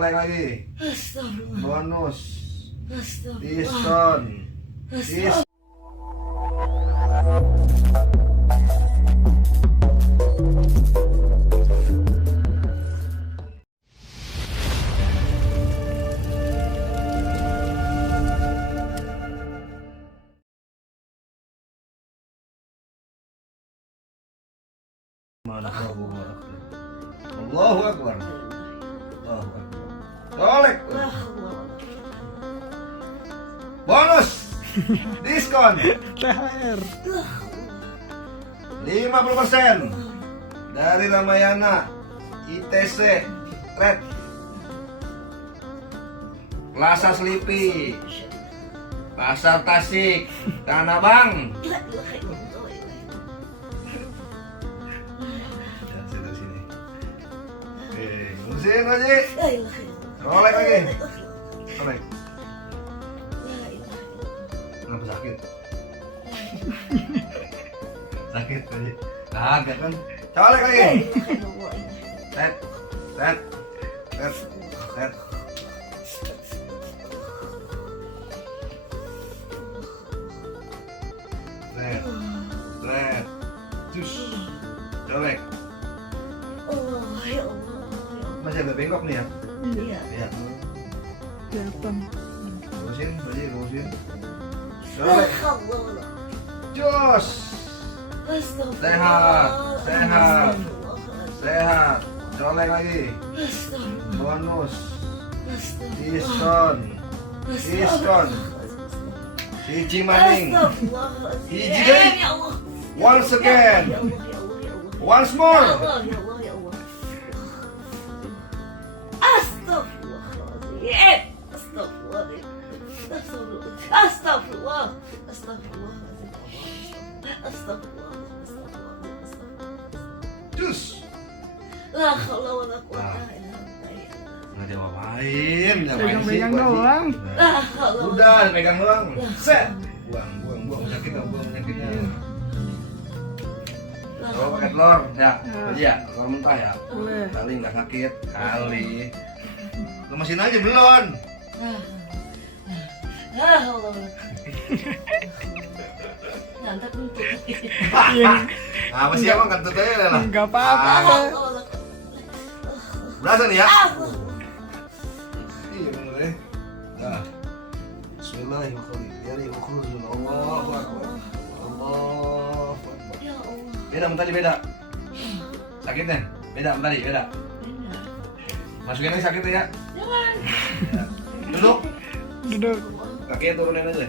Colek lagi. Astagfirullah. Bonus. Astagfirullah. Diskon. Allahu Akbar. Allahu Akbar. Colek. Bonus. Diskon. THR 50% dari Ramayana ITC Red Plaza Selipi Pasar Tasik Tanah Abang. Musim lagi. Colek lagi. Colek. Kenapa sakit? Sakit aja. Kagak kan? Colek lagi. Set. Set. Set. Set. Set. Set. Jus. Colek. Masih agak bengkok nih ya? Iya. Lihat. kelihatan. Lurusin, berarti lurusin. Colek. Jos. Sehat. Sehat. Sehat. Colek lagi. Bonus. Diskon. Diskon. Hiji maning. Hiji deui. Once again. Once more. Astagfirullah. Jus. La haula wala quwata illa billah. Nggak diapain, Pegang-pegang doang. La haula. Udah, pegang doang. Set. Buang penyakitnya, buang penyakitnya. Kalau pakai telur, ya, aja ya, telur mentah ya. Boleh. Kali nggak sakit, kali. Lemesin aja belum? La haula wala Nanti untuk. Apa sih emang kan tetenya lah? Enggak apa-apa. Berasa nih ya? Iya bener deh. Nah, Bismillahirrahmanirrahim. Allahu Akbar. Allahu Akbar. Ya Allah. Beda sama tadi beda. Sakitnya? Beda sama tadi beda. Masukin aja sakitnya ya. Jangan. Duduk. Duduk. Kakinya turunin aja.